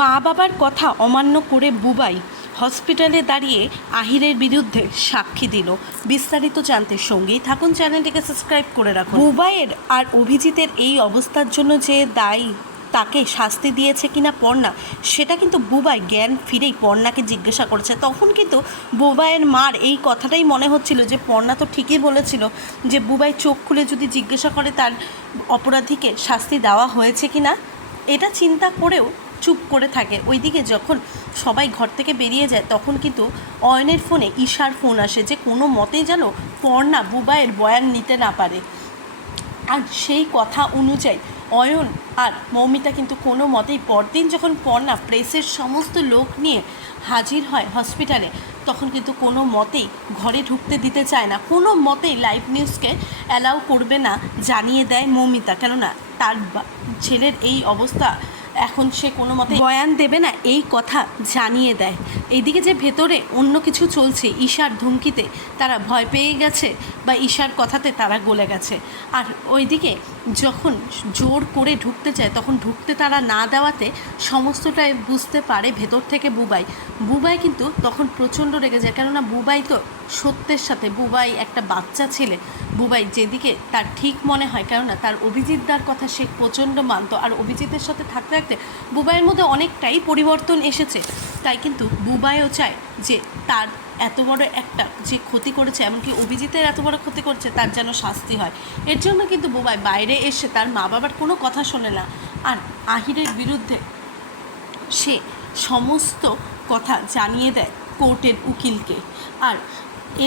মা বাবার কথা অমান্য করে বুবাই হসপিটালে দাঁড়িয়ে আহিরের বিরুদ্ধে সাক্ষী দিল। বিস্তারিত জানতে সঙ্গেই থাকুন, চ্যানেলটিকে সাবস্ক্রাইব করে রাখুন। বুবাইয়ের আর অভিজিতের এই অবস্থার জন্য যে দায়ী, তাকে শাস্তি দিয়েছে কিনা পর্ণা, সেটা কিন্তু বুবাই জ্ঞান ফিরেই পর্ণাকে জিজ্ঞাসা করেছে। তখন কিন্তু বুবাইয়ের মার এই কথাটাই মনে হচ্ছিল যে পর্ণা তো ঠিকই বলেছিল যে বুবাই চোখ খুলে যদি জিজ্ঞাসা করে তার অপরাধীকে শাস্তি দেওয়া হয়েছে কিনা, এটা চিন্তা করেও চুপ করে থাকে। ওইদিকে যখন সবাই ঘর থেকে বেরিয়ে যায় তখন কিন্তু অয়নের ফোনে ঈশার ফোন আসে যে কোনো মতেই যেন পর্ণা বুবাইয়ের বয়ান নিতে না পারে। আর সেই কথা অনুযায়ী অয়ন আর মৌমিতা কিন্তু কোনো মতেই পরদিন যখন পর্ণা প্রেসের সমস্ত লোক নিয়ে হাজির হয় হসপিটালে, তখন কিন্তু কোনো মতেই ঘরে ঢুকতে দিতে চায় না, কোনো মতেই লাইভ নিউজকে অ্যালাউ করবে না জানিয়ে দেয় মৌমিতা। কেননা তার ছেলের এই অবস্থা, এখন সে কোনো মতে বয়ান দেবে না এই কথা জানিয়ে দেয়। এইদিকে যে ভেতরে অন্য কিছু চলছে, ঈশার ধুমকিতে তারা ভয় পেয়ে গেছে বা ঈশার কথাতে তারা গলে গেছে। আর ওইদিকে যখন জোর করে ঢুকতে চায় তখন ঢুকতে তারা না দেওয়াতে সমস্তটাই বুঝতে পারে ভেতর থেকে বুবাই কিন্তু তখন প্রচণ্ড রেগে যায়। কেননা বুবাই তো সত্যের সাথে, বুবাই একটা বাচ্চা ছেলে, বুবাই যেদিকে তার ঠিক মনে হয়, কেননা তার অভিজিৎদার কথা সে প্রচণ্ড মানত। আর অভিজিতের সাথে থাকতে থাকতে বুবাইয়ের মধ্যে অনেকটাই পরিবর্তন এসেছে। তাই কিন্তু বুবাইও চায় যে তার এত বড় একটা যে ক্ষতি করেছে, এমনকি অভিজিতের এত বড় ক্ষতি করছে, তার যেন শাস্তি হয়। এর জন্য কিন্তু বুবাই বাইরে এসে তার মা বাবার কোনো কথা শোনে না, আর আহিরের বিরুদ্ধে সে সমস্ত কথা জানিয়ে দেয় কোর্টের উকিলকে। আর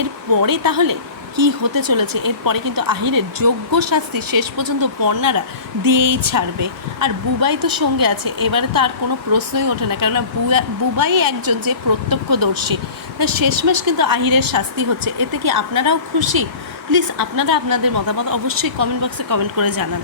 এরপরে তাহলে কি হতে চলেছে, এরপরে কিন্তু আহিরের যোগ্য শাস্তি শেষ পর্যন্ত পর্ণারা দিয়েই ছাড়বে। আর বুবাই তো সঙ্গে আছে, এবারে তো আর কোনো প্রশ্নই ওঠে না, কেননা বুবাই একজন যে প্রত্যক্ষদর্শী। তাই শেষমেশ কিন্তু আহিরের শাস্তি হচ্ছে। এতে কি আপনারাও খুশি? প্লিজ আপনারা আপনাদের মতামত অবশ্যই কমেন্ট বক্সে কমেন্ট করে জানান।